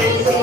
You.